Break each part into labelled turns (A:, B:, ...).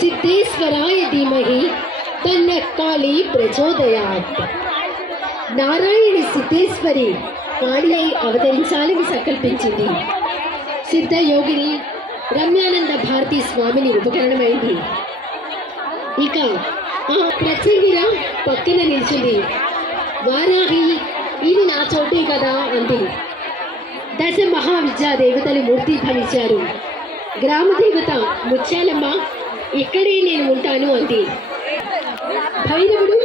A: సిద్ధేశ్వరాయ ధీమహి తన్న కాళీ ప్రచోదయాత్ నారాయణి సిద్ధేశ్వరి కాళీ అవతరించాలని సంకల్పించింది సిద్ధ యోగిని రమ్యానంద భారతీ స్వామిని ఉపకరణమైంది ఇక ఆ ప్రత్యేగిర పక్కన నిలిచింది వారాహి ఇది నా చోటే కదా అంది దశ మహావిద్యా దేవతలు మూర్తి భవించారు గ్రామ దేవత ముత్యాలమ్మ ఇక్కడే నేను ఉంటాను అంది. భైరవుడు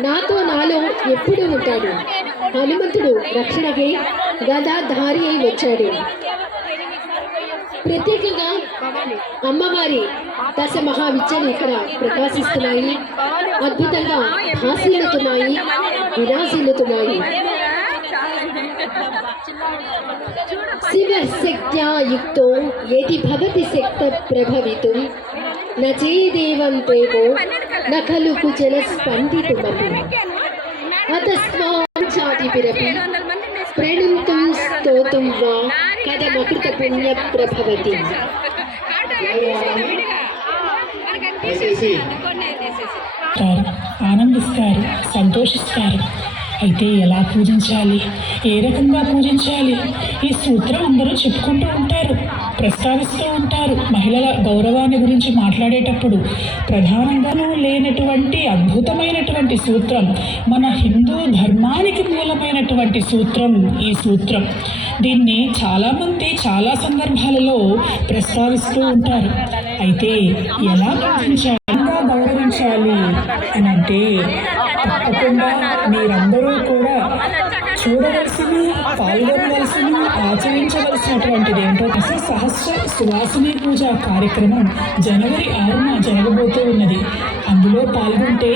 A: నాతో నాలో ఎప్పుడూ ఉంటాడు. హనుమంతుడు రక్షణకి గదాధారి అయి వచ్చాడు. ప్రత్యేకంగా అమ్మవారి దశ మహావిద్యలు ఇక్కడ ప్రకాశిస్తున్నాయి. అద్భుతంగా హాసీలుతున్నాయి విరాశీలుతున్నాయి శివ శక్త్యా యుక్తో ఏది భవతి శక్త ప్రభవితుం నచేదేవం దేవో న ఖలు కుచల స్పందితుమపి. అతస్మాం చాటిపిరపి ప్రణుంతుం స్తోతుం వా కథమకృత పుణ్య ప్రభవతి
B: ఆనందిస్తారు సంతోషిస్తారు. అయితే ఎలా పూజించాలి? ఏ రకంగా పూజించాలి? ఈ సూత్రం అందరూ చెప్పుకుంటూ ఉంటారు. ప్రస్తావిస్తూ ఉంటారు. మహిళల గౌరవాన్ని గురించి మాట్లాడేటప్పుడు ప్రధానంగానూ లేనటువంటి అద్భుతమైనటువంటి సూత్రం మన హిందూ ధర్మానికి మూలమైనటువంటి సూత్రం ఈ సూత్రం. దీన్ని చాలామంది చాలా సందర్భాలలో ప్రస్తావిస్తూ ఉంటారు. అయితే ఎలా పూజించాలి? గౌరవించాలి అని అంటే తప్పకుండా మీరందరూ కూడా చూడవలసిన పాల్గొనవలసిన ఆచరించవలసినటువంటిది ఏంటో అసలు సహస్ర సువాసిని పూజ కార్యక్రమం జనవరి ఆరున జరగబోతూ ఉన్నది. అందులో పాల్గొంటే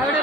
B: அவட